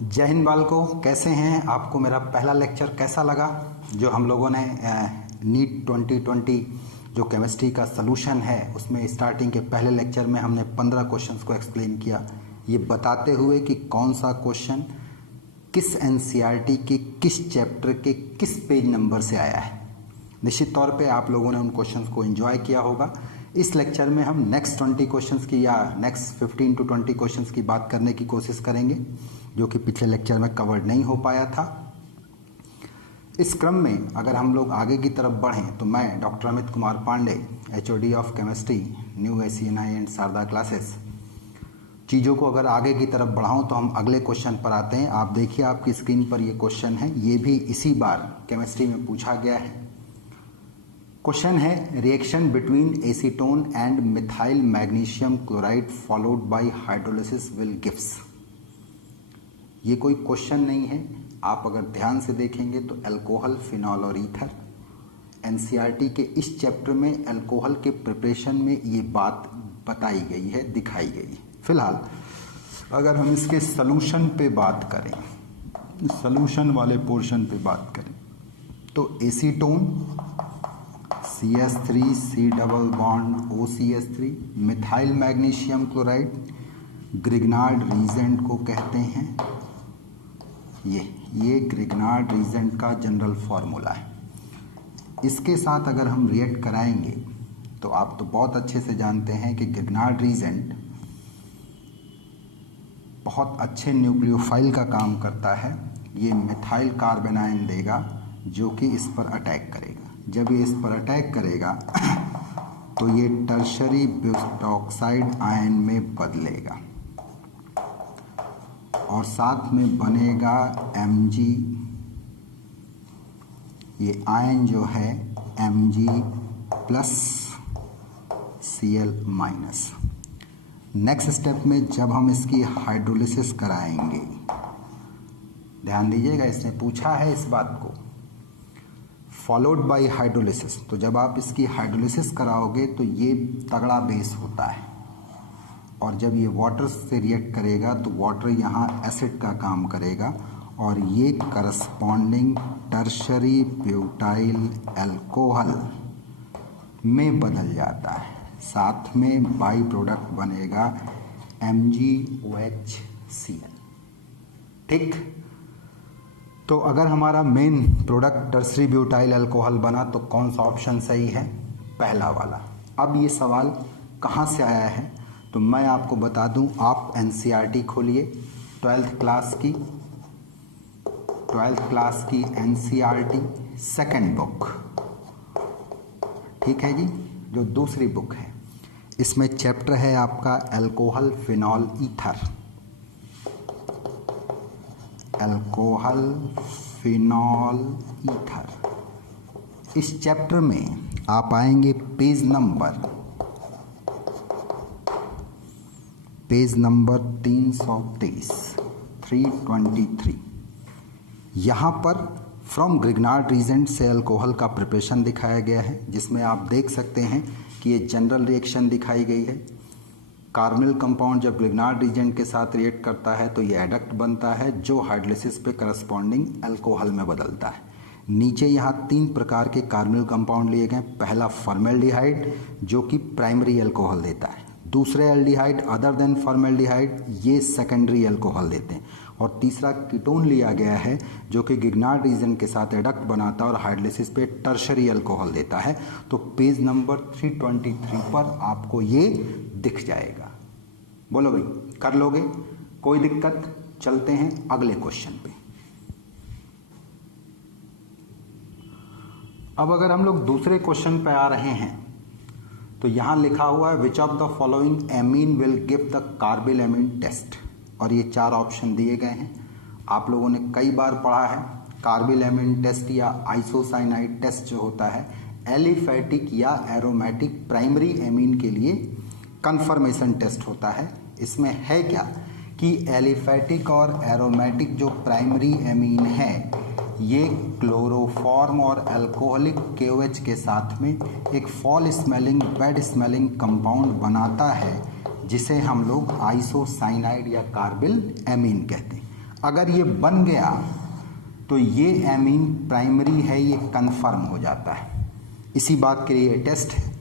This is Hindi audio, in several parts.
जय हिंद बालकों, कैसे हैं? आपको मेरा पहला लेक्चर कैसा लगा? जो हम लोगों ने नीट 2020 जो केमिस्ट्री का सलूशन है उसमें स्टार्टिंग के पहले लेक्चर में हमने 15 क्वेश्चंस को एक्सप्लेन किया, ये बताते हुए कि कौन सा क्वेश्चन किस एनसीईआरटी के किस चैप्टर के किस पेज नंबर से आया है। निश्चित तौर पे आप लोगों ने उन क्वेश्चंस को एंजॉय किया होगा। इस लेक्चर में हम नेक्स्ट 20 क्वेश्चंस की या नेक्स्ट 15 to 20 क्वेश्चंस की बात करने की कोशिश करेंगे, जो कि पिछले लेक्चर में कवर नहीं हो पाया था। इस क्रम में अगर हम लोग आगे की तरफ बढ़ें तो मैं doctor Amit Kumar Pandey, HOD of chemistry, new ACNI and Sharda classes, चीज़ों को अगर आगे की तरफ बढ़ाऊं तो हम अगले क्वेश्चन पर आते हैं। आप देखिए आपकी स्क्रीन पर ये क्वेश्चन है, ये भी इसी बार केमिस्ट्री में पूछा गया है। क्वेश्चन है reaction between acetone and methyl magnesium chloride followed by hydrolysis will gives. ये कोई क्वेश्चन नहीं है, आप अगर ध्यान से देखेंगे तो अल्कोहल, फिनॉल और ईथर, एनसीईआरटी के इस चैप्टर में अल्कोहल के प्रिपरेशन में ये बात बताई गई है, दिखाई गई है। फिलहाल अगर हम इसके सलूशन पे बात करें, सलूशन वाले पोर्शन पे बात करें, तो acetone CH3 C double bond OCH3, methyl magnesium chloride Grignard reagent को कहते हैं। ये ग्रिग्नार्ड रीजेंट का जनरल फॉर्मूला है। इसके साथ अगर हम रिएक्ट कराएंगे तो आप तो बहुत अच्छे से जानते हैं कि ग्रिग्नार्ड रीजेंट बहुत अच्छे न्यूक्लियोफाइल का काम करता है। ये मिथाइल कार्बन आयन देगा जो कि इस पर अटैक करेगा। जब ये इस पर अटैक करेगा तो ये टर्शरी ब्यूटाक्साइड आयन में बदलेगा और साथ में बनेगा Mg। ये आयन जो है Mg plus Cl minus. Next step में जब हम इसकी हाइड्रोलिसिस कराएंगे, ध्यान दीजिएगा, इसने पूछा है इस बात को, फॉलोड बाय हाइड्रोलिसिस। तो जब आप इसकी हाइड्रोलिसिस कराओगे तो ये तगड़ा बेस होता है और जब ये वाटर से रिएक्ट करेगा तो वाटर यहाँ एसिड का काम करेगा और ये करस्पॉन्डिंग टर्शरी ब्यूटाइल अल्कोहल में बदल जाता है। साथ में बाई प्रोडक्ट बनेगा MgOHCl। ठीक, तो अगर हमारा main product tertiary butyl alcohol बना तो कौन सा ऑप्शन सही है? पहला वाला। अब ये सवाल कहाँ से आया है तो मैं आपको बता दूं, आप एनसीईआरटी खोलिए, 12th क्लास की एनसीईआरटी सेकंड बुक, ठीक है जी, जो दूसरी बुक है। इसमें चैप्टर है आपका alcohol, phenol, ether. Alcohol, phenol, ether. इस चैप्टर में आप आएंगे पेज नंबर 323, 323। यहाँ पर फ्रॉम ग्रिग्नार्ड रीजेंट से अल्कोहल का प्रिपरेशन दिखाया गया है, जिसमें आप देख सकते हैं कि ये जनरल रिएक्शन दिखाई गई है। कार्बोनिल कंपाउंड जब ग्रिग्नार्ड रीजेंट के साथ रिएक्ट करता है तो ये एडक्ट बनता है जो हाइड्रोलिसिस पे करस्पॉन्डिंग अल्कोहल में बदलता है। नीचे यहाँ 3 प्रकार के कार्बोनिल कंपाउंड लिए गए। पहला फॉर्मेल्डिहाइड जो कि प्राइमरी अल्कोहल देता है, दूसरे एल्डिहाइड अदर देन फॉर्मेल्डिहाइड ये सेकेंडरी अल्कोहल देते हैं, और तीसरा कीटोन लिया गया है जो कि ग्रिग्नार्ड रीजेंट के साथ एडक्ट बनाता है और हाइड्रोलिसिस पे टर्शरी अल्कोहल देता है। तो पेज नंबर 323 पर आपको ये दिख जाएगा। बोलो भाई, कर लोगे? कोई दिक्कत? चलते हैं अगले क्वेश्चन पे। अब अगर हम लोग दूसरे क्वेश्चन पे आ रहे हैं तो यहां लिखा हुआ है which of the following amine will give the carbylamine test, और ये 4 ऑप्शन दिए गए हैं। आप लोगों ने कई बार पढ़ा है कार्बिल एमीन टेस्ट या आइसोसाइनाइड टेस्ट जो होता है एलिफैटिक या एरोमेटिक प्राइमरी एमीन के लिए कंफर्मेशन टेस्ट होता है। इसमें है क्या कि एलिफैटिक और एरोमेटिक जो प्राइमरी एमीन है ये क्लोरोफॉर्म और अल्कोहलिक KOH के साथ में एक fall smelling, bad smelling compound बनाता है जिसे हम लोग आइसोसाइनाइड या कार्बिल एमीन कहते हैं। अगर ये बन गया तो ये एमीन प्राइमरी है, ये कंफर्म हो जाता है। इसी बात के लिए टेस्ट है।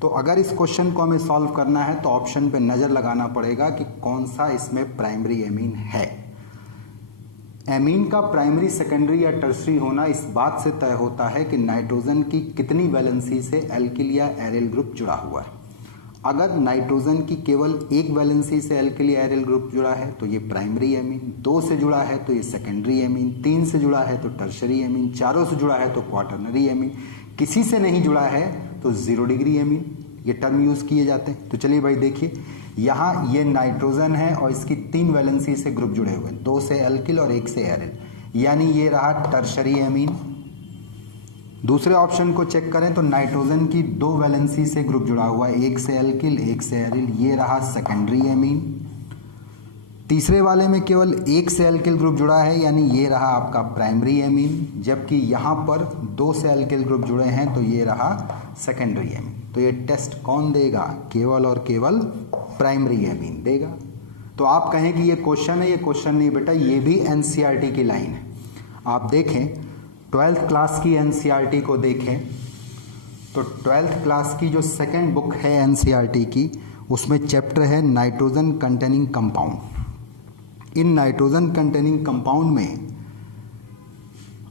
तो अगर इस क्वेश्चन को हमें सॉल्व करना है तो ऑप्शन पे नज़र लगाना पड़ेगा कि कौन सा इसमें प्राइमरी एमीन है। एमीन का प्राइमरी, सेकेंडरी या टर्सरी होना इस बात से तय होता है कि नाइट्रोजन की कितनी वैलेंसी से एल्किल या एरिल ग्रुप जुड़ा हुआ है। अगर नाइट्रोजन की केवल एक वैलेंसी से एल्किल या एरिल ग्रुप जुड़ा है तो ये प्राइमरी एमीन, 2 से जुड़ा है तो ये सेकेंडरी एमीन, 3 से जुड़ा है तो टर्शरी एमीन, 4 से जुड़ा है तो क्वाटरनरी एमीन, किसी से नहीं जुड़ा है तो 0 डिग्री एमीन। ये टर्म यूज़ किए जाते हैं। तो चलिए भाई देखिए, यहाँ ये नाइट्रोजन है और इसकी 3 वैलेंसी से ग्रुप जुड़े हुए हैं, 2 से एल्किल और 1 से एरिल, यानी ये रहा टर्शरी एमीन। दूसरे ऑप्शन को चेक करें तो नाइट्रोजन की 2 वैलेंसी से ग्रुप जुड़ा हुआ है, 1 से एल्किल 1 से एरिल, ये रहा सेकेंडरी एमीन। तीसरे वाले में केवल 1 से एल्किल ग्रुप जुड़ा है, यानी ये रहा आपका प्राइमरी एमीन, जबकि यहाँ पर 2 से एल्किल ग्रुप जुड़े हैं तो ये रहा सेकेंडरी एमीन। तो ये टेस्ट कौन देगा? केवल और केवल प्राइमरी एमीन देगा। तो आप कहें कि ये क्वेश्चन है, ये क्वेश्चन नहीं बेटा, ये भी एनसीईआरटी की लाइन है। आप देखें 12th क्लास की एनसीईआरटी को देखें तो 12th क्लास की जो सेकेंड बुक है एनसीईआरटी की, उसमें चैप्टर है nitrogen containing compound. In nitrogen containing compound में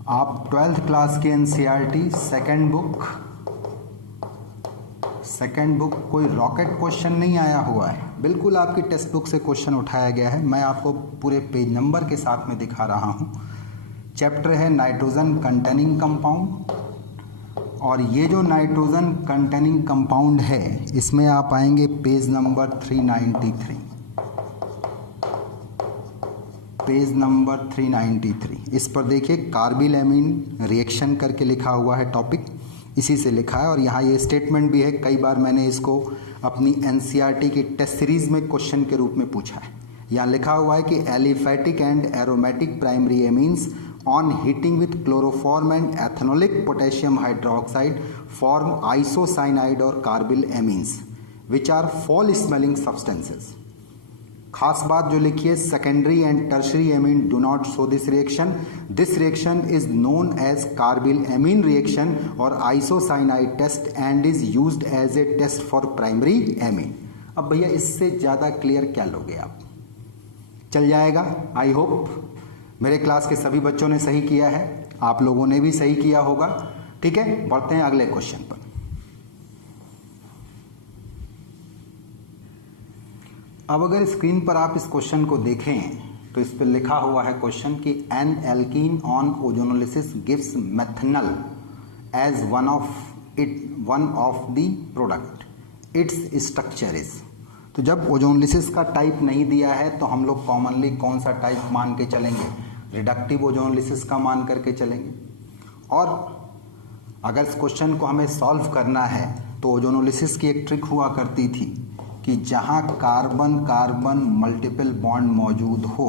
आप 12th क्लास की एनसीईआरटी सेकेंड बुक कोई रॉकेट क्वेश्चन नहीं आया हुआ है, बिल्कुल आपकी टेक्स्ट बुक से क्वेश्चन उठाया गया है। मैं आपको पूरे पेज नंबर के साथ में दिखा रहा हूँ। चैप्टर है नाइट्रोजन कंटेनिंग कंपाउंड, और ये जो नाइट्रोजन कंटेनिंग कंपाउंड है इसमें आप आएंगे पेज नंबर 393, पेज नंबर 393। इस पर देखिए कार्बिल एमीन रिएक्शन करके लिखा हुआ है, टॉपिक इसी से लिखा है। और यहाँ ये स्टेटमेंट भी है, कई बार मैंने इसको अपनी एनसीईआरटी की टेस्ट सीरीज में क्वेश्चन के रूप में पूछा है। यहाँ लिखा हुआ है कि aliphatic and aromatic primary amines on heating with chloroform and ethanolic potassium hydroxide form isocyanide और carbyl amines which are foul smelling substances. खास बात जो लिखी है, secondary and tertiary amine do not show this reaction is known as carbyl amine reaction और isocyanide test and is used as a test for primary amine. अब भैया इससे ज़्यादा क्लियर क्या लोगे आप? चल जाएगा। आई होप मेरे क्लास के सभी बच्चों ने सही किया है, आप लोगों ने भी सही किया होगा। ठीक है, बढ़ते हैं अगले क्वेश्चन पर। अब अगर स्क्रीन पर आप इस क्वेश्चन को देखें तो इस पर लिखा हुआ है क्वेश्चन कि an alkene on ozonolysis gives methanal as one of the product, its structure is. तो जब ओजोनोलिसिस का टाइप नहीं दिया है तो हम लोग कॉमनली कौन सा टाइप मान के चलेंगे? रिडक्टिव ओजोनोलिसिस का मान करके चलेंगे। और अगर इस क्वेश्चन को हमें सॉल्व करना है तो ओजोनोलिसिस की एक ट्रिक हुआ करती थी कि जहाँ कार्बन कार्बन मल्टीपल बॉन्ड मौजूद हो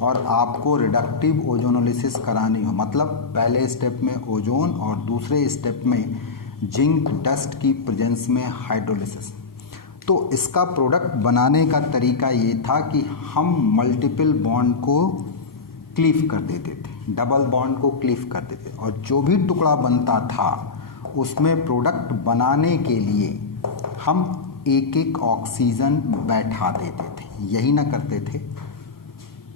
और आपको रिडक्टिव ओजोनोलिसिस करानी हो, मतलब पहले स्टेप में ओजोन और दूसरे स्टेप में जिंक डस्ट की प्रेजेंस में हाइड्रोलिसिस, तो इसका प्रोडक्ट बनाने का तरीका ये था कि हम मल्टीपल बॉन्ड को क्लीव कर देते थे, डबल बॉन्ड को क्लीव कर देते, और जो भी टुकड़ा बनता था उसमें प्रोडक्ट बनाने के लिए हम एक एक ऑक्सीजन बैठा देते थे, यही ना करते थे।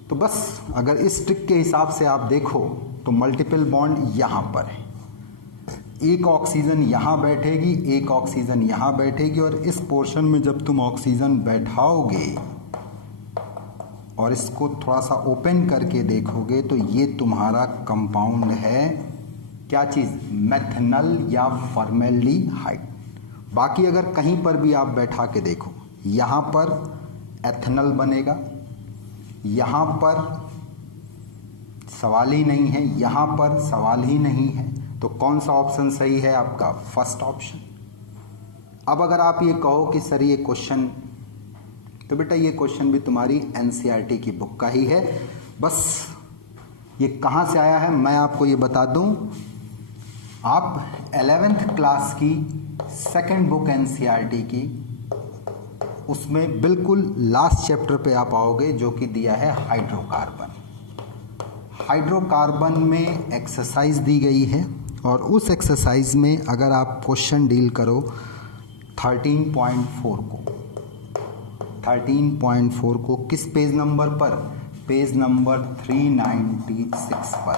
तो बस अगर इस ट्रिक के हिसाब से आप देखो तो मल्टीपल बॉन्ड यहाँ पर है, एक ऑक्सीजन यहाँ बैठेगी, एक ऑक्सीजन यहाँ बैठेगी, और इस पोर्शन में जब तुम ऑक्सीजन बैठाओगे और इसको थोड़ा सा ओपन करके देखोगे तो ये तुम्हारा कंपाउंड है, क्या चीज़? मेथनल या फॉर्मेल्डिहाइड। बाकी अगर कहीं पर भी आप बैठा के देखो, यहाँ पर एथेनॉल बनेगा, यहाँ पर सवाल ही नहीं है, यहाँ पर सवाल ही नहीं है, तो कौन सा ऑप्शन सही है आपका? First option. अब अगर आप ये कहो कि सर ये क्वेश्चन, तो बेटा ये क्वेश्चन भी तुम्हारी एनसीईआरटी की बुक का ही है। बस ये कहाँ से आया है मैं आपको ये बता दूं, आप 11th क्लास की सेकंड बुक एनसीईआरटी की, उसमें बिल्कुल लास्ट चैप्टर पे आप आओगे जो कि दिया है हाइड्रोकार्बन। हाइड्रोकार्बन में एक्सरसाइज दी गई है और उस एक्सरसाइज में अगर आप क्वेश्चन डील करो 13.4 को किस पेज नंबर पर, पेज नंबर 396 पर,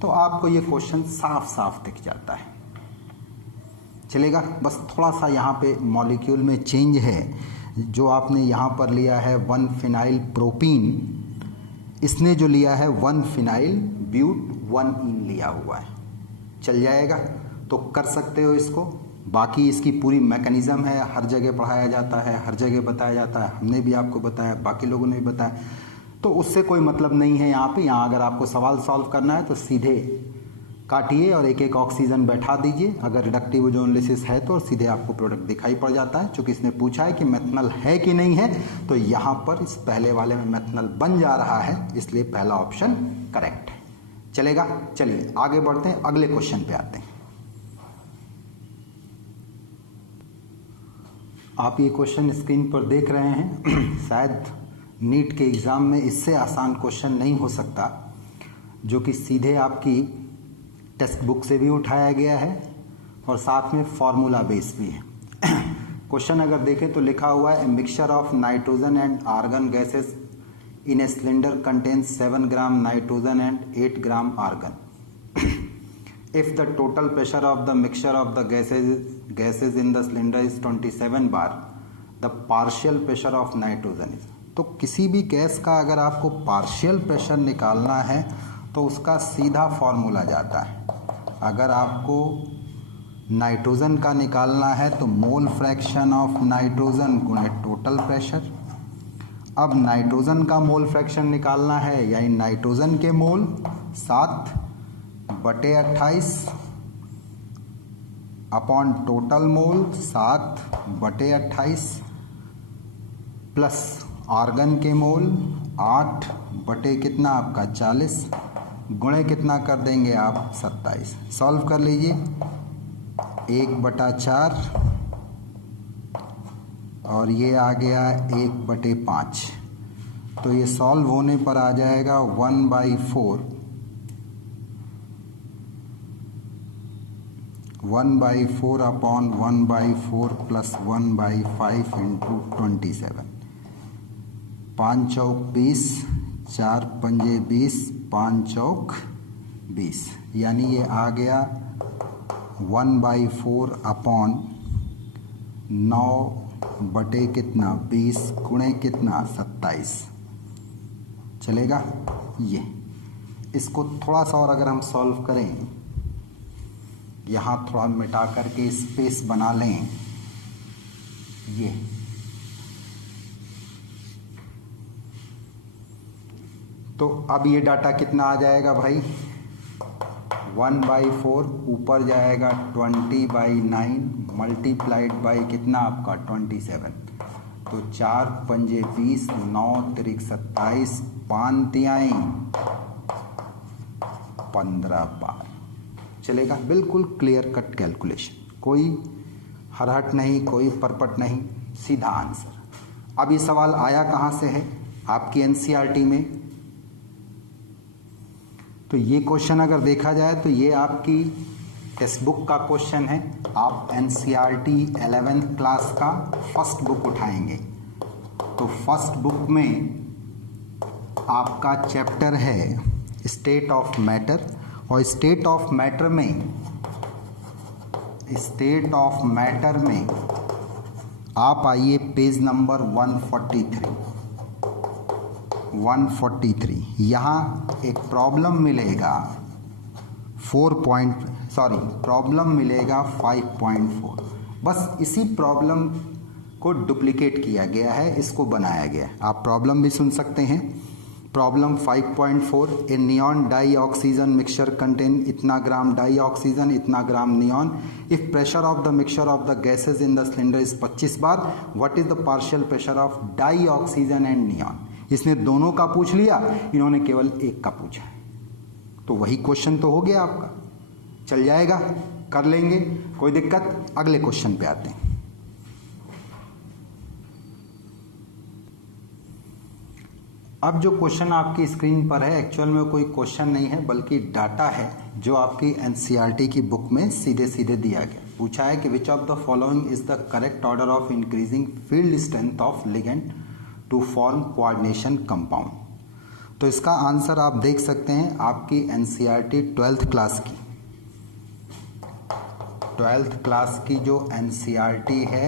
तो आपको ये क्वेश्चन साफ साफ दिख जाता है। चलेगा, बस थोड़ा सा यहाँ पे मॉलिक्यूल में चेंज है। जो आपने यहाँ पर लिया है 1 फिनाइल प्रोपीन, इसने जो लिया है 1 फिनाइल ब्यूट 1 इन लिया हुआ है। चल जाएगा, तो कर सकते हो इसको। बाकी इसकी पूरी मैकेनिज़्म है, हर जगह पढ़ाया जाता है, हर जगह बताया जाता है, हमने भी आपको बताया, बाकी लोगों ने भी बताया, तो उससे कोई मतलब नहीं है यहाँ पे। यहाँ अगर आपको सवाल सॉल्व करना है तो सीधे काटिए और एक एक ऑक्सीजन बैठा दीजिए। अगर रिडक्टिव ओजोनोलिसिस है तो सीधे आपको प्रोडक्ट दिखाई पड़ जाता है। चूँकि इसने पूछा है कि मेथनल है कि नहीं है, तो यहाँ पर इस पहले वाले में मेथनल बन जा रहा है, इसलिए पहला ऑप्शन करेक्ट है। चलेगा, चलिए आगे बढ़ते हैं, अगले क्वेश्चन पे आते हैं। आप ये क्वेश्चन स्क्रीन पर देख रहे हैं। शायद नीट के एग्ज़ाम में इससे आसान क्वेश्चन नहीं हो सकता, जो कि सीधे आपकी टेक्स्ट बुक से भी उठाया गया है और साथ में फॉर्मूला बेस भी है। क्वेश्चन अगर देखें तो लिखा हुआ है, mixture of nitrogen and argon gases in a cylinder contains 7 gram nitrogen and 8 gram argon. If the total pressure of the mixture of the gases in the cylinder is 27 bar, the partial pressure of nitrogen is। तो किसी भी गैस का अगर आपको पार्शियल प्रेशर निकालना है तो उसका सीधा फॉर्मूला जाता है। अगर आपको नाइट्रोजन का निकालना है तो मोल फ्रैक्शन ऑफ नाइट्रोजन गुणे टोटल प्रेशर। अब नाइट्रोजन का मोल फ्रैक्शन निकालना है, यानी नाइट्रोजन के mole 7/28 upon total mole 7/28 plus argon के मोल 8 कितना आपका 40 गुणे कितना कर देंगे आप 27। सॉल्व कर लीजिए, 1/4 और ये आ गया 1/5। तो ये सॉल्व होने पर आ जाएगा 1/4 अपॉन 1/4 प्लस 1/5 इंटू 27। 5 चौक 20, 4 पंजे 20, 5 चौक 20, यानी ये आ गया 1/4 अपॉन 9 कितना 20 गुणे कितना 27। चलेगा, ये इसको थोड़ा सा और अगर हम सॉल्व करें, यहाँ थोड़ा मिटा करके स्पेस बना लें, ये तो अब ये डाटा कितना आ जाएगा भाई, 1/4 ऊपर जाएगा 20/9 मल्टीप्लाइड बाई कितना आपका 27। तो 4 पंजे 20, 9 तिरिक 27, 5 तिहाई 15 बार। चलेगा, बिल्कुल क्लियर कट कैलकुलेशन, कोई हरहट नहीं, कोई परपट नहीं, सीधा आंसर। अब ये सवाल आया कहाँ से है आपकी एनसीईआरटी में, तो ये क्वेश्चन अगर देखा जाए तो ये आपकी टेक्स्ट बुक का क्वेश्चन है। आप एनसीईआरटी 11th क्लास का फर्स्ट बुक उठाएंगे तो फर्स्ट बुक में आपका चैप्टर है स्टेट ऑफ मैटर, और स्टेट ऑफ मैटर में आप आइए पेज नंबर 143। यहाँ एक प्रॉब्लम मिलेगा 5.4। बस इसी प्रॉब्लम को डुप्लीकेट किया गया है, इसको बनाया गया है। आप प्रॉब्लम भी सुन सकते हैं। Problem 5.4, a neon dioxygen mixture contain इतना ग्राम डाई ऑक्सीजन, इतना gram neon. If pressure of the mixture of the gases in the cylinder is 25 bar, what is the partial pressure of dioxygen and neon. इसने दोनों का पूछ लिया, इन्होंने केवल एक का पूछा, तो वही क्वेश्चन तो हो गया आपका। चल जाएगा, कर लेंगे, कोई दिक्कत। अगले क्वेश्चन पे आते हैं। अब जो क्वेश्चन आपकी स्क्रीन पर है एक्चुअल में कोई क्वेश्चन नहीं है बल्कि डाटा है जो आपकी एनसीईआरटी की बुक में सीधे सीधे दिया गया। पूछा है कि which of the following is the correct order of increasing field strength of ligand to form coordination compound. तो इसका आंसर आप देख सकते हैं आपकी एनसीईआरटी 12th क्लास की जो एनसीईआरटी है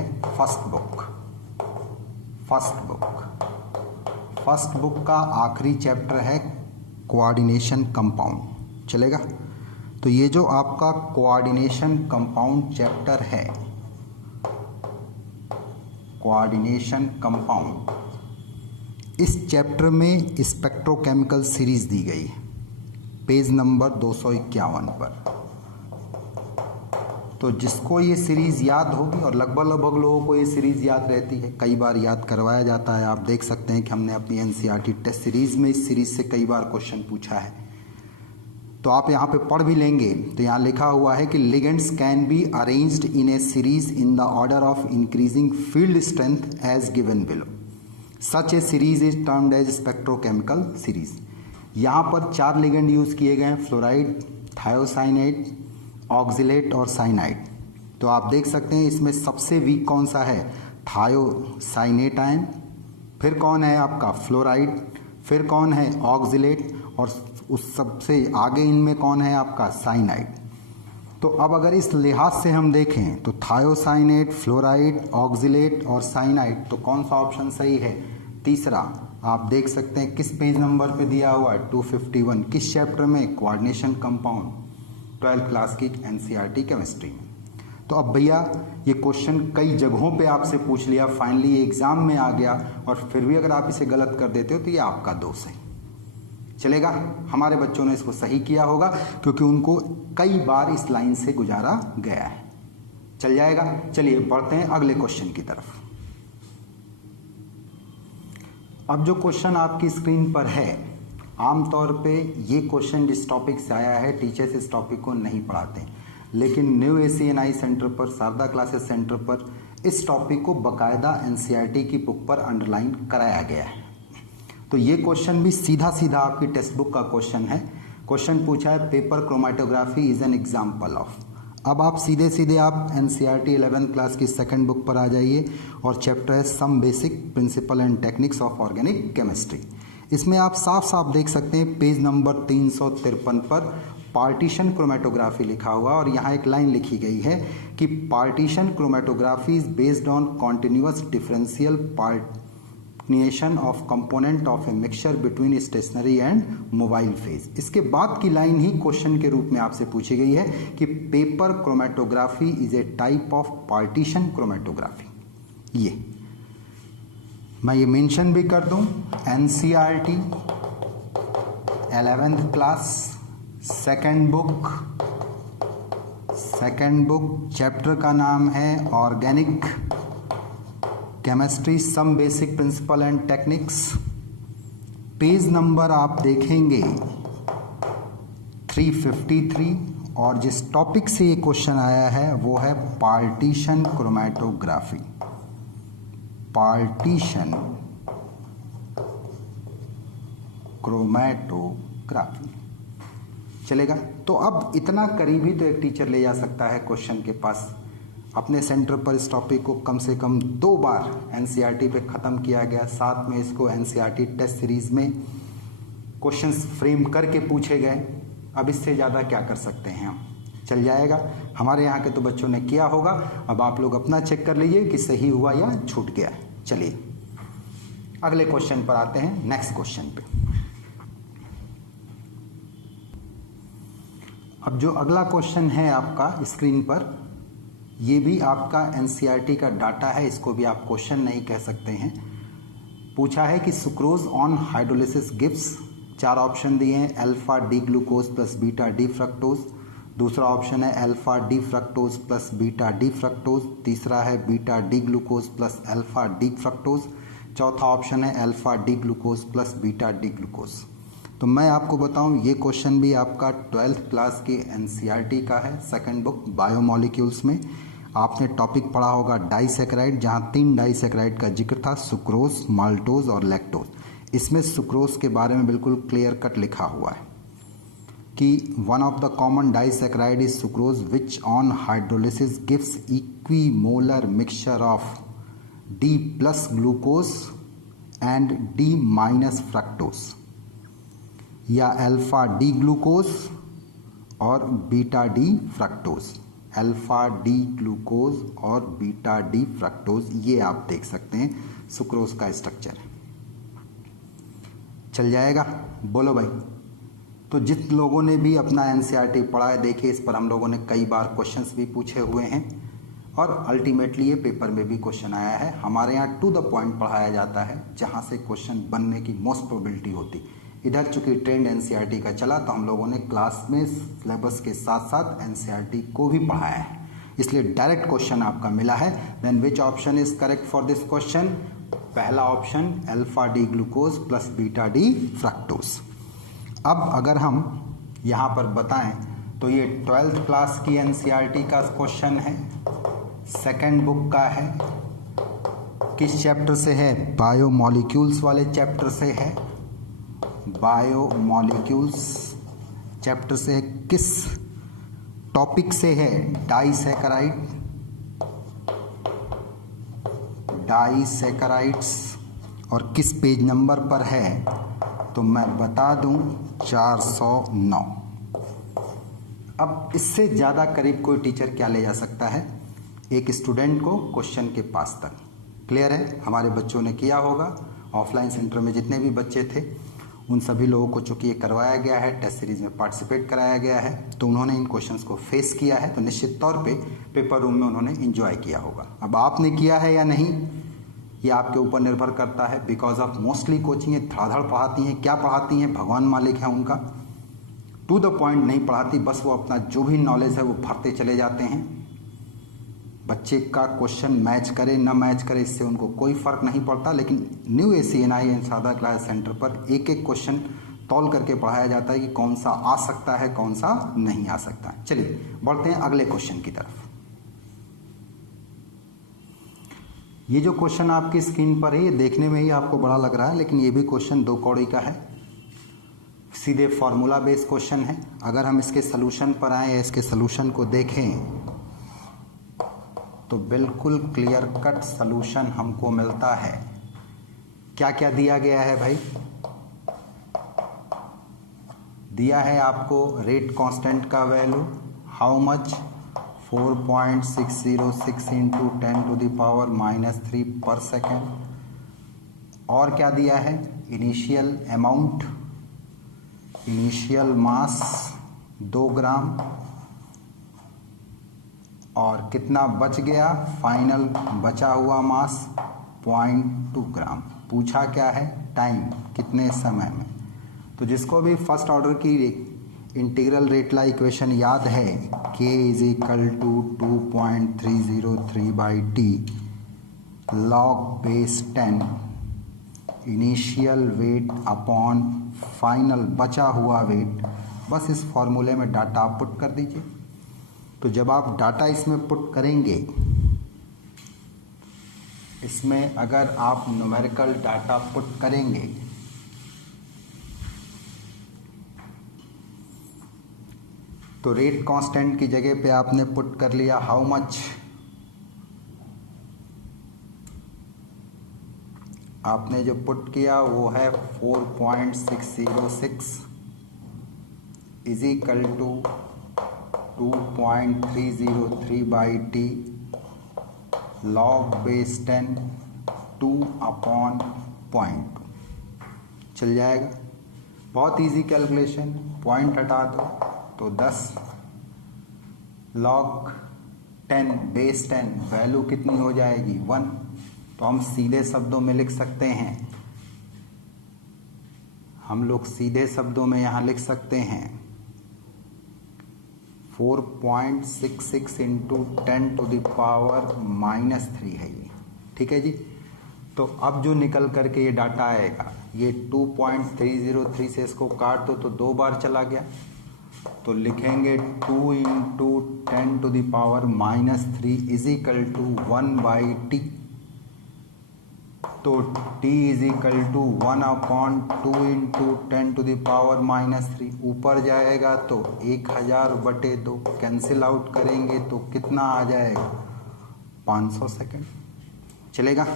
फर्स्ट बुक का आखिरी चैप्टर है कोऑर्डिनेशन कंपाउंड। चलेगा? तो ये जो आपका कोऑर्डिनेशन कंपाउंड चैप्टर है, कोऑर्डिनेशन कंपाउंड, इस चैप्टर में स्पेक्ट्रोकेमिकल सीरीज दी गई है पेज नंबर 251 पर। तो जिसको ये सीरीज़ याद होगी, और लगभग लोगों को ये सीरीज़ याद रहती है, कई बार याद करवाया जाता है। आप देख सकते हैं कि हमने अपनी एनसीईआरटी टेस्ट सीरीज़ में इस सीरीज़ से कई बार क्वेश्चन पूछा है। तो आप यहाँ पे पढ़ भी लेंगे तो यहाँ लिखा हुआ है कि ligands can be arranged in a series in the order of increasing field strength as given below. Such a series is termed as spectrochemical series. यहाँ पर 4 लिगेंड यूज़ किए गए हैं, फ्लोराइड, थायोसाइनेट, ऑक्जिलेट और साइनाइड। तो आप देख सकते हैं इसमें सबसे वीक कौन सा है, थायोसाइनेट आयन, फिर कौन है आपका फ्लोराइड, फिर कौन है ऑक्जिलेट, और उस सबसे आगे इनमें कौन है आपका साइनाइड। तो अब अगर इस लिहाज से हम देखें तो थायोसाइनेट, फ्लोराइड, ऑक्जिलेट और साइनाइड, तो कौन सा ऑप्शन सही है, तीसरा। आप देख सकते हैं किस पेज नंबर पे दिया हुआ है, 251, किस चैप्टर में, कोऑर्डिनेशन कंपाउंड, 12th क्लास की एनसीईआरटी केमिस्ट्री में। तो अब भैया ये क्वेश्चन कई जगहों पे आपसे पूछ लिया, फाइनली ये एग्जाम में आ गया, और फिर भी अगर आप इसे गलत कर देते हो तो ये आपका दोष है। चलेगा? हमारे बच्चों ने इसको सही किया होगा क्योंकि उनको कई बार इस लाइन से गुजारा गया है। चल जाएगा? चलिए बढ़ते हैं अगले क्वेश्चन की तरफ। अब जो क्वेश्चन आपकी स्क्रीन पर है, आमतौर पे ये क्वेश्चन जिस टॉपिक से आया है, टीचर्स इस टॉपिक को नहीं पढ़ाते, लेकिन न्यू ACNI सेंटर पर, शारदा क्लासेस सेंटर पर इस टॉपिक को बकायदा एनसीईआरटी की बुक पर अंडरलाइन कराया गया है। तो ये क्वेश्चन भी सीधा आपकी टेक्स्ट बुक का क्वेश्चन है। क्वेश्चन पूछा है paper chromatography is an example of. अब आप सीधे आप एनसीईआरटी 11th क्लास की सेकंड बुक पर आ जाइए और चैप्टर है some basic principle and techniques of organic chemistry. इसमें आप साफ देख सकते हैं पेज नंबर 353 पर पार्टीशन क्रोमेटोग्राफी लिखा हुआ, और यहाँ एक लाइन लिखी गई है कि partition chromatography is based on continuous differential partition of component of a mixture between stationary and mobile phase. इसके बाद की लाइन ही क्वेश्चन के रूप में आपसे पूछी गई है कि paper chromatography is a type of partition chromatography. ये मैं ये मेंशन भी कर दूं, NCERT 11th class second book, chapter का नाम है organic chemistry some basic principle and techniques. Page number आप देखेंगे 353, और जिस टॉपिक से ये क्वेश्चन आया है वो है पार्टीशन क्रोमेटोग्राफी। Partition chromatography. चलेगा? तो अब इतना करीब ही तो एक टीचर ले जा सकता है क्वेश्चन के पास। अपने सेंटर पर इस टॉपिक को कम से कम 2 बार एनसीईआरटी पे ख़त्म किया गया, साथ में इसको एनसीईआरटी टेस्ट सीरीज़ में क्वेश्चंस फ्रेम करके पूछे गए। अब इससे ज़्यादा क्या कर सकते हैं हम? चल जाएगा? हमारे यहाँ के तो बच्चों ने किया होगा, अब आप लोग अपना चेक कर लीजिए कि सही हुआ या छूट गया। चलिए अगले क्वेश्चन पर आते हैं, नेक्स्ट क्वेश्चन पे। अब जो अगला क्वेश्चन है आपका स्क्रीन पर, ये भी आपका एनसीईआरटी का डाटा है, इसको भी आप क्वेश्चन नहीं कह सकते हैं। पूछा है कि sucrose on hydrolysis gives, 4 option दिए हैं, alpha D glucose plus beta D fructose, दूसरा ऑप्शन है alpha D fructose plus beta D fructose, तीसरा है beta D glucose plus alpha D fructose, चौथा ऑप्शन है alpha D glucose plus beta D glucose. तो मैं आपको बताऊं ये क्वेश्चन भी आपका 12th क्लास की एनसीईआरटी का है, सेकंड बुक बायोमोलिक्यूल्स में। आपने टॉपिक पढ़ा होगा डाइसैकेराइड, जहां 3 डाइसैकेराइड का जिक्र था, सुक्रोज, माल्टोज और लैक्टोज। इसमें सुक्रोज के बारे में बिल्कुल क्लियर कट लिखा हुआ है कि one of the common disaccharide is sucrose which on hydrolysis gives equimolar mixture of D plus glucose and D minus fructose, या अल्फा डी ग्लूकोज और beta D fructose. Alpha D glucose और बीटा डी फ्रक्टोज, ये आप देख सकते हैं सुक्रोज का स्ट्रक्चर है। चल जाएगा, बोलो भाई। तो जिन लोगों ने भी अपना एनसीईआरटी पढ़ा है, देखिए इस पर हम लोगों ने कई बार क्वेश्चंस भी पूछे हुए हैं और अल्टीमेटली ये पेपर में भी क्वेश्चन आया है। हमारे यहाँ टू द पॉइंट पढ़ाया जाता है, जहाँ से क्वेश्चन बनने की मोस्ट प्रोबेबिलिटी होती। इधर चूंकि ट्रेंड एनसीईआरटी का चला तो हम लोगों ने क्लास में सिलेबस के साथ साथ एनसीईआरटी को भी पढ़ाया है, इसलिए डायरेक्ट क्वेश्चन आपका मिला है। Then which option is correct for this question? पहला option alpha D glucose plus beta D fructose. अब अगर हम यहाँ पर बताएं तो ये 12th क्लास की एनसीईआरटी का क्वेश्चन है, सेकंड बुक का है। किस चैप्टर से है? बायोमॉलिक्यूल्स वाले चैप्टर से है। बायोमॉलिक्यूल्स चैप्टर से है। किस टॉपिक से है? Disaccharide, disaccharides. और किस पेज नंबर पर है? तो मैं बता दूं 409। अब इससे ज़्यादा करीब कोई टीचर क्या ले जा सकता है एक स्टूडेंट को क्वेश्चन के पास तक? क्लियर है? हमारे बच्चों ने किया होगा, ऑफलाइन सेंटर में जितने भी बच्चे थे उन सभी लोगों को चूँकि ये करवाया गया है, टेस्ट सीरीज में पार्टिसिपेट कराया गया है, तो उन्होंने इन क्वेश्चंस को फेस किया है, तो निश्चित तौर पे पेपर रूम में उन्होंने एंजॉय किया होगा। अब आपने किया है या नहीं ये आपके ऊपर निर्भर करता है, बिकॉज ऑफ मोस्टली कोचिंग धड़ाधड़ पढ़ाती हैं। क्या पढ़ाती हैं? भगवान मालिक है उनका, टू द पॉइंट नहीं पढ़ाती, बस वो अपना जो भी नॉलेज है वो भरते चले जाते हैं। बच्चे का क्वेश्चन मैच करे न मैच करे इससे उनको कोई फ़र्क नहीं पड़ता, लेकिन न्यू ACNI एंड सादा क्लास सेंटर पर एक एक क्वेश्चन तौल करके पढ़ाया जाता है कि कौन सा आ सकता है कौन सा नहीं आ सकता है। चलिए बढ़ते हैं अगले क्वेश्चन की तरफ। ये जो क्वेश्चन आपकी स्क्रीन पर है ये देखने में ही आपको बड़ा लग रहा है, लेकिन ये भी क्वेश्चन 2 कौड़ी का है, सीधे फार्मूला बेस्ड क्वेश्चन है। अगर हम इसके सलूशन पर आए या इसके सलूशन को देखें तो बिल्कुल क्लियर कट सलूशन हमको मिलता है। क्या क्या दिया गया है भाई? दिया है आपको रेट कांस्टेंट का वैल्यू, हाउ मच? 4.606 इंटू 10⁻³ पर सेकेंड। और क्या दिया है? इनिशियल अमाउंट, इनिशियल मास 2 ग्राम, और कितना बच गया? फाइनल बचा हुआ मास 0.2 ग्राम। पूछा क्या है? टाइम, कितने समय में। तो जिसको भी फर्स्ट ऑर्डर की इंटीग्रल रेटला इक्वेशन याद है, k = 2.303/t log base 10 initial weight upon final बचा हुआ वेट। बस इस फॉर्मूले में डाटा आप पुट कर दीजिए। तो जब आप डाटा इसमें पुट करेंगे, इसमें अगर आप न्यूमेरिकल डाटा पुट करेंगे तो रेट कांस्टेंट की जगह पे आपने पुट कर लिया हाउ मच। आपने जो पुट किया वो है 4.606 = 2.303/t log base 10 2/0.2 चल जाएगा। बहुत इजी कैलकुलेशन, पॉइंट हटा दो तो 10 log 10 base 10 वैल्यू कितनी हो जाएगी? 1। तो हम सीधे शब्दों में लिख सकते हैं, हम लोग सीधे शब्दों में यहाँ लिख सकते हैं 4.66 इंटू 10⁻³ है ये, ठीक है जी। तो अब जो निकल करके ये डाटा आएगा, ये 2.303 से इसको काट दो तो 2 बार चला गया, तो लिखेंगे 2 इंटू 10⁻³ = 1/t। तो T is equal to 1/2 into 10⁻³ ऊपर जाएगा तो 1000/2 कैंसिल आउट करेंगे तो कितना आ जाएगा 500 सेकेंड। चलेगा?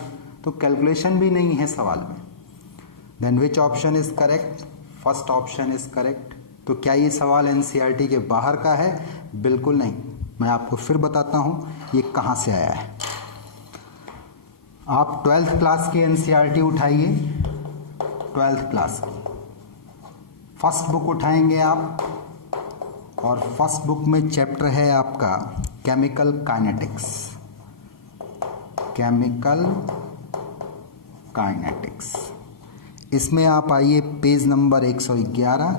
तो कैलकुलेशन भी नहीं है सवाल में। Then which option is correct? First option is correct. तो क्या ये सवाल एनसीईआरटी के बाहर का है? बिल्कुल नहीं। मैं आपको फिर बताता हूँ ये कहाँ से आया है। आप 12th क्लास की एनसीईआरटी उठाइए, 12th क्लास की फर्स्ट बुक उठाएंगे आप, और फर्स्ट बुक में चैप्टर है आपका केमिकल काइनेटिक्स। केमिकल काइनेटिक्स, इसमें आप आइए पेज नंबर 111,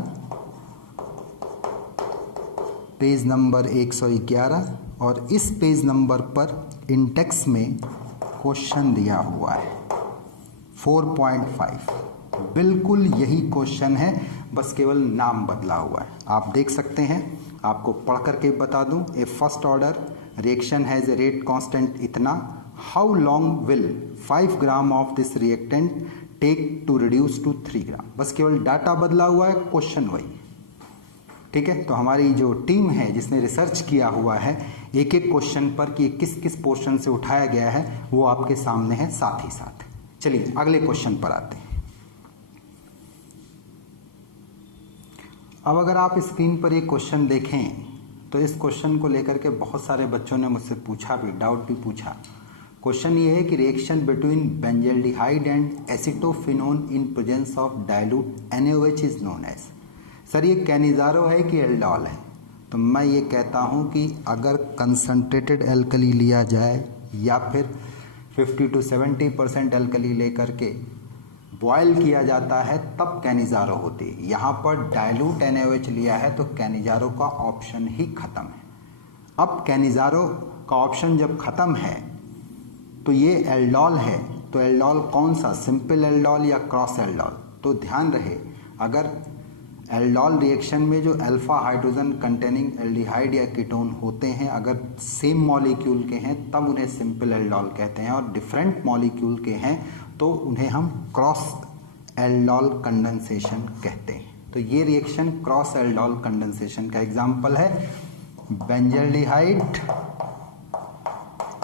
पेज नंबर 111, और इस पेज नंबर पर इंडेक्स में क्वेश्चन दिया हुआ है 4.5। बिल्कुल यही क्वेश्चन है, बस केवल नाम बदला हुआ है। आप देख सकते हैं, आपको पढ़ करके बता दूं। A first order reaction has a rate constant इतना, how long will 5 gram of this reactant take to reduce to 3 gram. बस केवल डाटा बदला हुआ है, क्वेश्चन वही। ठीक है? तो हमारी जो टीम है जिसने रिसर्च किया हुआ है एक एक क्वेश्चन पर कि किस किस पोर्शन से उठाया गया है वो आपके सामने है साथ ही साथ। चलिए अगले क्वेश्चन पर आते हैं। अब अगर आप स्क्रीन पर एक क्वेश्चन देखें तो इस क्वेश्चन को लेकर के बहुत सारे बच्चों ने मुझसे पूछा भी, डाउट भी पूछा। क्वेश्चन ये है कि reaction between benzaldehyde and acetophenone in presence of dilute NaOH is known as. Sir ये कैनिजारो है कि एल्डोल है? तो मैं ये कहता हूँ कि अगर कंसनट्रेटेड एल्कली लिया जाए या फिर 50 to 70% एल्कली लेकर के बॉयल किया जाता है तब कैनिजारो होती है। यहाँ पर डाइल्यूट NaOH लिया है तो कैनिजारो का ऑप्शन ही खत्म है। अब कैनिजारो का ऑप्शन जब खत्म है तो ये एल्डोल है, तो एल्डोल कौन सा, सिंपल एल्डोल या क्रॉस एल्डोल? तो ध्यान रहे, अगर एल्डोल रिएक्शन में जो अल्फा हाइड्रोजन कंटेनिंग एल्डिहाइड या कीटोन होते हैं अगर सेम मॉलिक्यूल के हैं तब उन्हें सिंपल एल्डोल कहते हैं, और डिफरेंट मॉलिक्यूल के हैं तो उन्हें हम क्रॉस एल्डोल कंडेंसेशन कहते हैं। तो ये रिएक्शन क्रॉस एल्डोल कंडेंसेशन का एग्जाम्पल है बेंजल्डिहाइड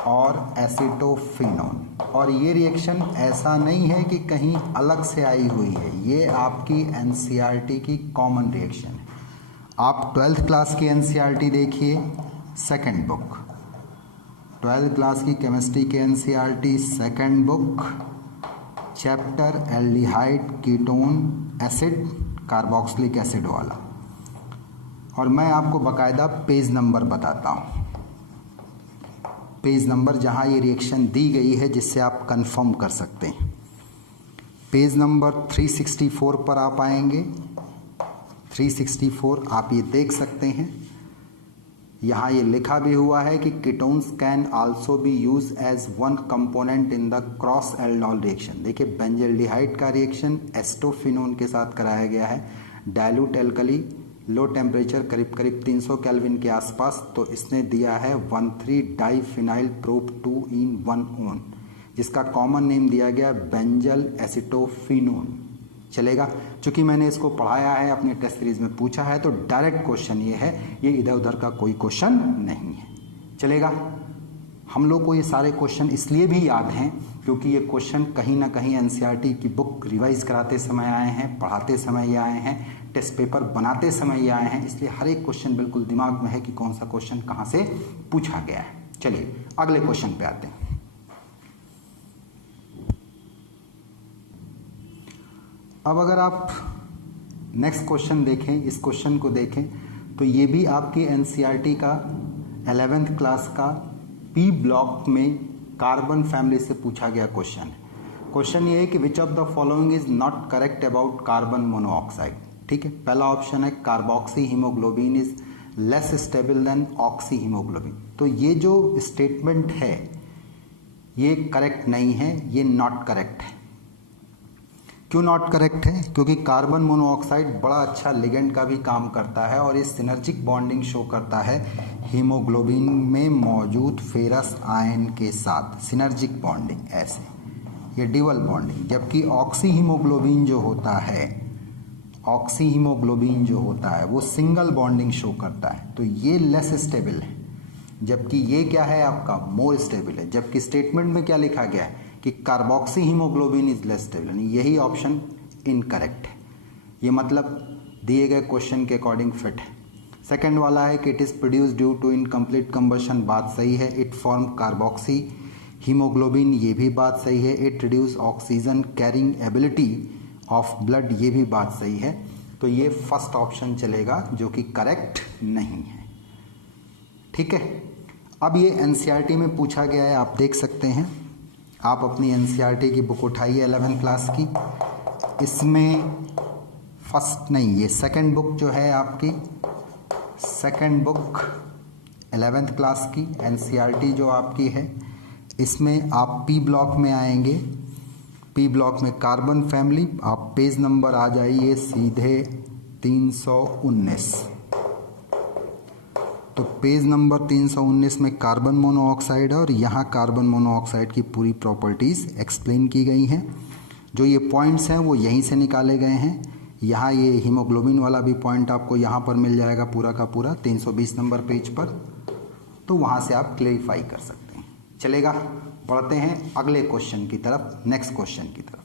और एसिटोफिनोन। और ये रिएक्शन ऐसा नहीं है कि कहीं अलग से आई हुई है, ये आपकी एनसीईआरटी की कॉमन रिएक्शन है। आप 12th क्लास की एनसीईआरटी देखिए, सेकंड बुक, 12th क्लास की केमिस्ट्री के NCERT second book, chapter aldehyde ketone acid carboxylic acid वाला। और मैं आपको बकायदा पेज नंबर बताता हूँ, पेज नंबर जहाँ ये रिएक्शन दी गई है जिससे आप कंफर्म कर सकते हैं। पेज नंबर 364 पर आप आएंगे, 364 आप ये देख सकते हैं। यहाँ ये लिखा भी हुआ है कि ketones can also be use as one component in the cross aldol reaction. देखिए बेंजल्डिहाइड का रिएक्शन एसिटोफिनोन के साथ कराया गया है, डाइल्यूट एल्कली, लो टेम्परेचर करीब करीब 300 केल्विन के आसपास, तो इसने दिया है 1,3-डाइफिनाइल प्रोप 2-in-1-on, जिसका कॉमन नेम दिया गया बेंजल एसिटोफिनोन। चलेगा? चूंकि मैंने इसको पढ़ाया है, अपने टेस्ट सीरीज में पूछा है, तो डायरेक्ट क्वेश्चन ये है, ये इधर उधर का कोई क्वेश्चन नहीं है। चलेगा? हम लोग को ये सारे क्वेश्चन इसलिए भी याद हैं क्योंकि ये क्वेश्चन कहीं ना कहीं एनसीईआरटी की बुक रिवाइज कराते समय आए हैं, पढ़ाते समय ये आए हैं, टेस्ट पेपर बनाते समय ये आए हैं, इसलिए हर एक क्वेश्चन बिल्कुल दिमाग में है कि कौन सा क्वेश्चन कहाँ से पूछा गया है। चलिए अगले क्वेश्चन पे आते हैं। अब अगर आप नेक्स्ट क्वेश्चन देखें, इस क्वेश्चन को देखें, तो ये भी आपकी एनसीईआरटी का 11th क्लास का पी ब्लॉक में कार्बन फैमिली से पूछा गया क्वेश्चन है। क्वेश्चन ये है कि which of the following is not correct about carbon monoxide. ठीक है, पहला ऑप्शन है carboxy haemoglobin is less stable then oxy haemoglobin. तो ये जो स्टेटमेंट है ये करेक्ट नहीं है, ये नॉट करेक्ट है। क्यों नॉट करेक्ट है? क्योंकि कार्बन मोनोऑक्साइड बड़ा अच्छा लिगेंड का भी काम करता है और ये सिनर्जिक बॉन्डिंग शो करता है हीमोग्लोबिन में मौजूद फेरस आयन के साथ, सिनर्जिक बॉन्डिंग ऐसे। ये ड्यूअल बॉन्डिंग, जबकि ऑक्सी हीमोग्लोबिन जो होता है, ऑक्सी हीमोग्लोबिन जो होता है वो सिंगल बॉन्डिंग शो करता है, तो ये लेस स्टेबल है, जबकि ये क्या है आपका मोर स्टेबल है। जबकि स्टेटमेंट में क्या लिखा गया है कि carboxy haemoglobin is less stable, यही ऑप्शन इनकरेक्ट है। ये मतलब दिए गए क्वेश्चन के अकॉर्डिंग फिट है। सेकंड वाला है कि it is produce due to incomplete combustion, बात सही है। इट फॉर्म कार्बोक्सी हीमोग्लोबिन, ये भी बात सही है। It reduce oxygen carrying ability of blood, ये भी बात सही है। तो ये फर्स्ट ऑप्शन चलेगा जो कि करेक्ट नहीं है। ठीक है, अब ये एनसीईआरटी में पूछा गया है, आप देख सकते हैं। आप अपनी एनसीईआरटी की बुक उठाइए 11th क्लास की, इसमें फर्स्ट नहीं, ये सेकंड बुक जो है आपकी, सेकंड बुक 11th क्लास की एनसीईआरटी जो आपकी है, इसमें आप पी ब्लॉक में आएंगे। पी ब्लॉक में कार्बन फैमिली, आप पेज नंबर आ जाइए सीधे 319। तो पेज नंबर 319 में कार्बन मोनोऑक्साइड है और यहाँ कार्बन मोनोऑक्साइड की पूरी प्रॉपर्टीज़ एक्सप्लेन की गई हैं। जो ये पॉइंट्स हैं वो यहीं से निकाले गए हैं। यहाँ ये हीमोग्लोबिन वाला भी पॉइंट आपको यहाँ पर मिल जाएगा पूरा का पूरा 320 नंबर पेज पर, तो वहाँ से आप क्लेरिफाई कर सकते हैं। चलेगा, बढ़ते हैं अगले क्वेश्चन की तरफ, नेक्स्ट क्वेश्चन की तरफ।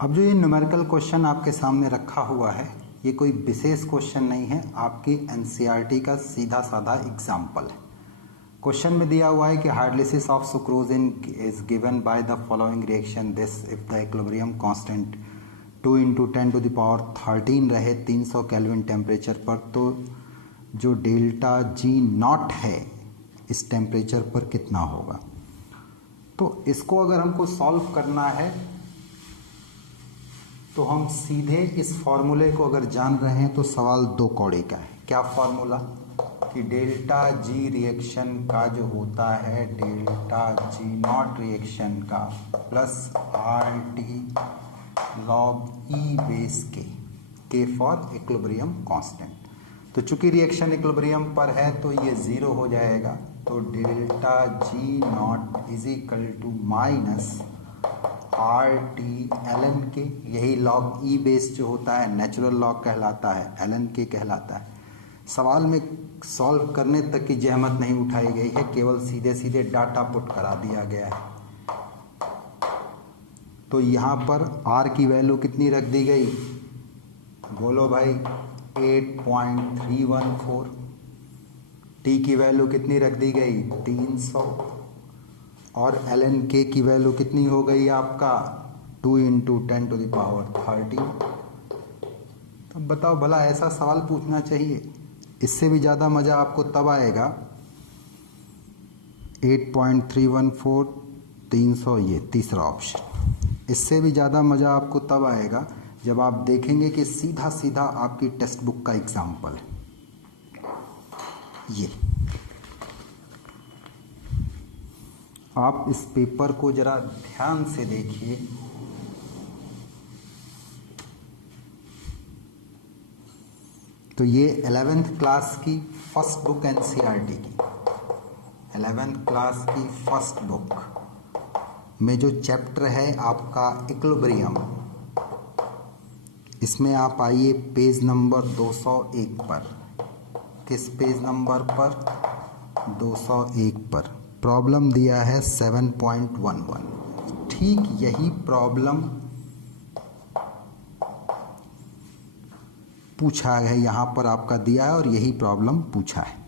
अब जो ये न्यूमेरिकल क्वेश्चन आपके सामने रखा हुआ है, ये कोई विशेष क्वेश्चन नहीं है, आपकी एनसीईआरटी का सीधा साधा एग्जाम्पल है। क्वेश्चन में दिया हुआ है कि hydrolysis of sucrose is given by the following reaction this if the equilibrium constant 2 × 10⁻13 रहे 300 केल्विन टेम्परेचर पर, तो जो डेल्टा जी नॉट है इस टेम्परेचर पर कितना होगा। तो इसको अगर हमको सॉल्व करना है तो हम सीधे इस फॉर्मूले को अगर जान रहे हैं तो सवाल दो कौड़ी का है। क्या फॉर्मूला कि डेल्टा जी रिएक्शन का जो होता है, डेल्टा जी नॉट रिएक्शन का प्लस आर टी लॉग ई बेस के फॉर इक्विलिब्रियम कांस्टेंट। तो चूंकि रिएक्शन इक्विलिब्रियम पर है तो ये ज़ीरो हो जाएगा, तो delta G naught is equal to minus R T L N K, यही लॉग ई बेस जो होता है नेचुरल लॉग कहलाता है, एल एन के कहलाता है। सवाल में सॉल्व करने तक की जहमत नहीं उठाई गई है, केवल सीधे सीधे डाटा पुट करा दिया गया है। तो यहाँ पर आर की वैल्यू कितनी रख दी गई, बोलो भाई 8.314। टी की वैल्यू कितनी रख दी गई 300, और एल एन के की वैल्यू कितनी हो गई आपका 2 × 10⁻13। तो बताओ भला, ऐसा सवाल पूछना चाहिए। इससे भी ज़्यादा मज़ा आपको तब आएगा 8.314 300, ये तीसरा ऑप्शन। इससे भी ज़्यादा मज़ा आपको तब आएगा जब आप देखेंगे कि सीधा सीधा आपकी टेक्स्ट बुक का एग्जाम्पल है ये। आप इस पेपर को ज़रा ध्यान से देखिए। तो ये 11th क्लास की फर्स्ट बुक एनसीईआरटी की, 11th क्लास की फर्स्ट बुक में जो चैप्टर है आपका इक्विलिब्रियम, इसमें आप आइए पेज नंबर 201 पर। किस पेज नंबर पर 201 पर प्रॉब्लम दिया है 7.11। ठीक यही प्रॉब्लम पूछा है, यहाँ पर आपका दिया है और यही प्रॉब्लम पूछा है।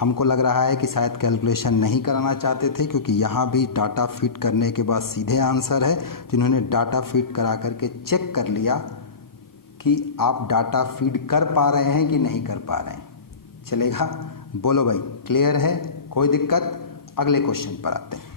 हमको लग रहा है कि शायद कैलकुलेशन नहीं कराना चाहते थे, क्योंकि यहाँ भी डाटा फीड करने के बाद सीधे आंसर है। तो इन्होंने डाटा फीड करा करके चेक कर लिया कि आप डाटा फीड कर पा रहे हैं कि नहीं कर पा रहे हैं। चलेगा, बोलो भाई, क्लियर है, कोई दिक्कत। अगले क्वेश्चन पर आते हैं।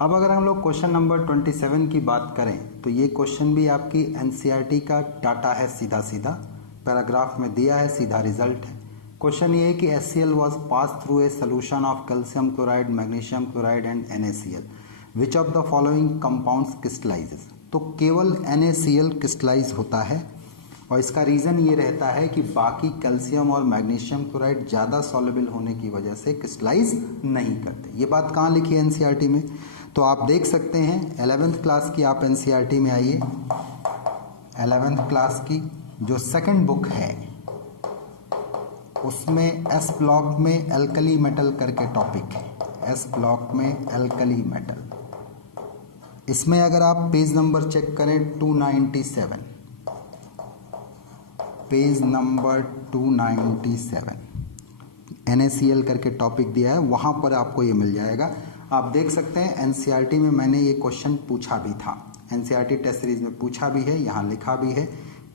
अब अगर हम लोग क्वेश्चन नंबर 27 की बात करें तो ये क्वेश्चन भी आपकी एनसीईआरटी का डाटा है, सीधा सीधा पैराग्राफ में दिया है, सीधा रिजल्ट है। क्वेश्चन ये है कि HCl was passed through a solution of calcium chloride, magnesium chloride and NaCl. Which of the following compounds crystallizes? तो केवल NaCl क्रिस्टलाइज होता है और इसका रीज़न ये रहता है कि बाकी कैल्शियम और मैग्नीशियम क्लोराइड ज़्यादा सॉल्युबल होने की वजह से क्रिस्टलाइज नहीं करते। ये बात कहाँ लिखी है एनसीईआरटी में? तो आप देख सकते हैं 11th क्लास की आप एनसीईआरटी में आइए, 11th क्लास की जो सेकंड बुक है उसमें एस ब्लॉक में एल्कली मेटल करके टॉपिक है, एस ब्लॉक में एल्कली मेटल। इसमें अगर आप पेज नंबर चेक करें 297, पेज नंबर 297 NaCl करके टॉपिक दिया है, वहाँ पर आपको ये मिल जाएगा। आप देख सकते हैं एनसीईआरटी में मैंने ये क्वेश्चन पूछा भी था, एनसीईआरटी टेस्ट सीरीज में पूछा भी है, यहाँ लिखा भी है।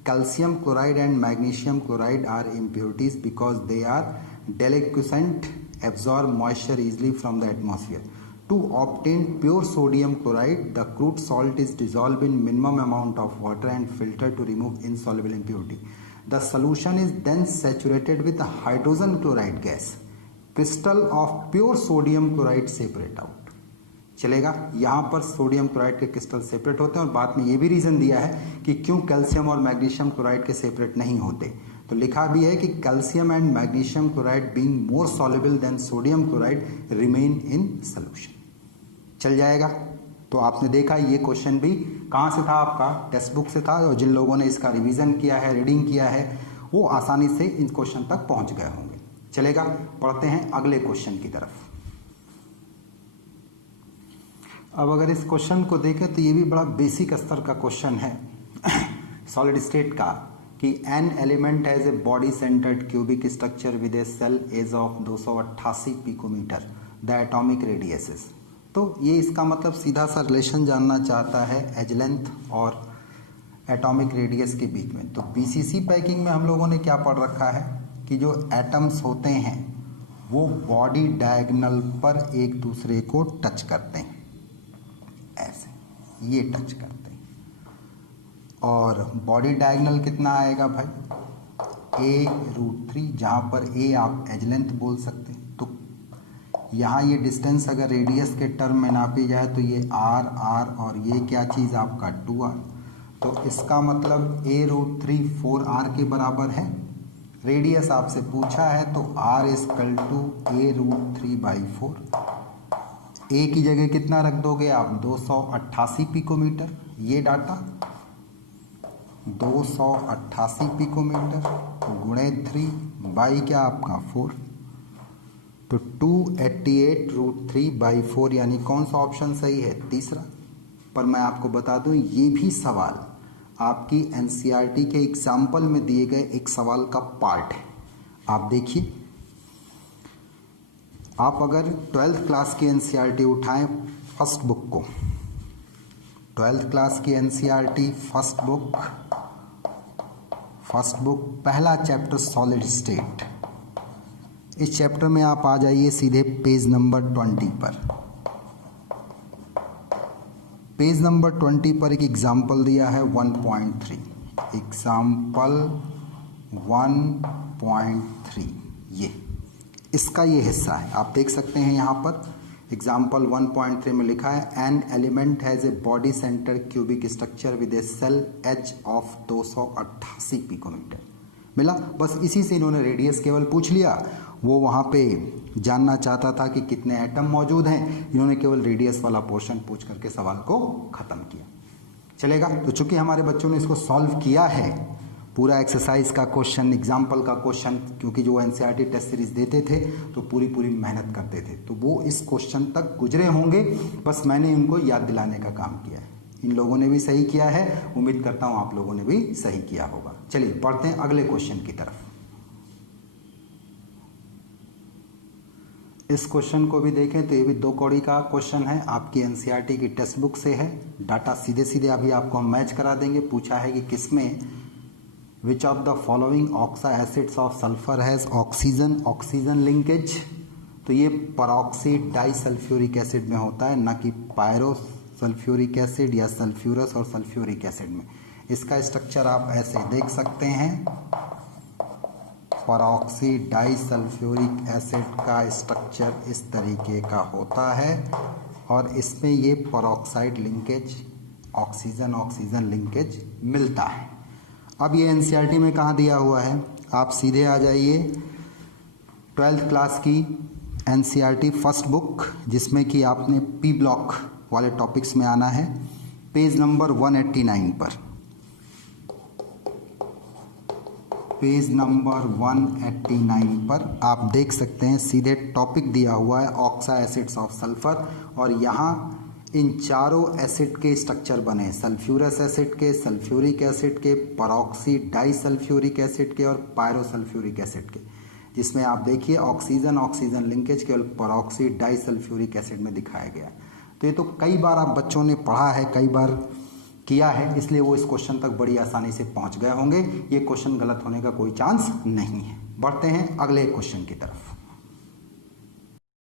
Calcium chloride and magnesium chloride are impurities because they are deliquescent, absorb moisture easily from the atmosphere. To obtain pure sodium chloride, the crude salt is dissolved in minimum amount of water and filtered to remove insoluble impurity. The solution is then saturated with hydrogen chloride gas. Crystal of pure sodium chloride separate out. चलेगा, यहाँ पर सोडियम क्लोराइड के क्रिस्टल सेपरेट होते हैं और बाद में ये भी रीज़न दिया है कि क्यों कैल्शियम और मैग्नीशियम क्लोराइड के सेपरेट नहीं होते। तो लिखा भी है कि calcium and magnesium chloride being more soluble than sodium chloride remain in solution. चल जाएगा। तो आपने देखा ये क्वेश्चन भी कहाँ से था, आपका टेक्स्ट बुक से था, और जिन लोगों ने इसका रिवीजन किया है, रीडिंग किया है, वो आसानी से इन क्वेश्चन तक पहुंच गए होंगे। चलेगा, पढ़ते हैं अगले क्वेश्चन की तरफ। अब अगर इस क्वेश्चन को देखें तो ये भी बड़ा बेसिक स्तर का क्वेश्चन है सॉलिड स्टेट का, कि an element has a body centered cubic structure with a cell edge of 288 picometer, the atomic radius. तो ये इसका मतलब सीधा सा रिलेशन जानना चाहता है एज लेंथ और एटॉमिक रेडियस के बीच में। तो पीसीसी पैकिंग में हम लोगों ने क्या पढ़ रखा है कि जो एटम्स होते हैं वो बॉडी डायगोनल पर एक दूसरे को टच करते हैं, ऐसे ये टच करते हैं। और बॉडी डायगोनल कितना आएगा भाई, a√3, जहाँ पर a आप एज लेंथ बोल सकते हैं। तो यहाँ ये डिस्टेंस अगर रेडियस के टर्म में नापी जाए तो ये r और ये क्या चीज़ आपका 2r। तो इसका मतलब a√3 4r के बराबर है। रेडियस आपसे पूछा है तो r = a√3/4। a की जगह कितना रख दोगे आप, 288 पिकोमीटर। ये डाटा 288 पिकोमीटर गुणे 3 बाई क्या आपका 4, तो 288√3/4, यानी कौन सा ऑप्शन सही है, तीसरा। पर मैं आपको बता दूं ये भी सवाल आपकी एनसीईआरटी के एग्जाम्पल में दिए गए एक सवाल का पार्ट है। आप देखिए, आप अगर 12th क्लास की एनसीईआरटी उठाएं फर्स्ट बुक को, 12th क्लास की एनसीईआरटी फर्स्ट बुक पहला चैप्टर सॉलिड स्टेट, इस चैप्टर में आप आ जाइए सीधे पेज नंबर 20 पर। पेज नंबर 20 पर एक एग्जाम्पल दिया है 1.3, एग्जाम्पल 1.3, ये इसका ये हिस्सा है। आप देख सकते हैं यहाँ पर एग्जाम्पल 1.3 में लिखा है an element has a body center cubic structure with a cell edge of 288 picometer. मिला, बस इसी से इन्होंने रेडियस केवल पूछ लिया। वो वहाँ पे जानना चाहता था कि कितने एटम मौजूद हैं, इन्होंने केवल रेडियस वाला पोर्शन पूछ करके सवाल को ख़त्म किया। चलेगा, तो चूंकि हमारे बच्चों ने इसको सॉल्व किया है, पूरा एक्सरसाइज का क्वेश्चन, एग्जाम्पल का क्वेश्चन, क्योंकि जो एनसीईआरटी टेस्ट सीरीज देते थे तो पूरी मेहनत करते थे, तो वो इस क्वेश्चन तक गुजरे होंगे। बस मैंने उनको याद दिलाने का काम किया है। इन लोगों ने भी सही किया है, उम्मीद करता हूँ आप लोगों ने भी सही किया होगा। चलिए पढ़ते हैं अगले क्वेश्चन की तरफ। इस क्वेश्चन को भी देखें तो ये भी 2 कौड़ी का क्वेश्चन है, आपकी एनसीईआरटी की टेक्स्ट बुक से है। डाटा सीधे सीधे अभी आपको हम मैच करा देंगे। पूछा है कि किसमें which of the following oxoacids of sulphur has oxygen linkage. तो ये परऑक्सी डाइसल्फ्यूरिक एसिड में होता है, ना कि पायरो सल्फ्यूरिक एसिड या सल्फ्यूरस और सल्फ्यूरिक एसिड में। इसका स्ट्रक्चर आप ऐसे देख सकते हैं, परऑक्सी डाइसल्फ्यूरिक एसिड का स्ट्रक्चर इस तरीके का होता है और इसमें ये peroxide linkage, oxygen oxygen linkage मिलता है। अब ये एनसीईआरटी में कहाँ दिया हुआ है, आप सीधे आ जाइए 12th क्लास की एनसीईआरटी फर्स्ट बुक, जिसमें कि आपने पी ब्लॉक वाले टॉपिक्स में आना है, पेज नंबर 189 पर। पेज नंबर 189 पर आप देख सकते हैं सीधे टॉपिक दिया हुआ है ऑक्सा एसिड्स ऑफ सल्फर, और यहाँ इन चारों एसिड के स्ट्रक्चर बने, सल्फ्यूरस एसिड के, सल्फ्यूरिक एसिड के, परऑक्सी डाइसल्फ्यूरिक एसिड के और पायरोसल्फ्यूरिक एसिड के, जिसमें आप देखिए ऑक्सीजन ऑक्सीजन लिंकेज केवल परऑक्सी डाइसल्फ्यूरिक एसिड में दिखाया गया। तो ये तो कई बार आप बच्चों ने पढ़ा है, कई बार किया है, इसलिए वो इस क्वेश्चन तक बड़ी आसानी से पहुंच गए होंगे। ये क्वेश्चन गलत होने का कोई चांस नहीं है। बढ़ते हैं अगले क्वेश्चन की तरफ।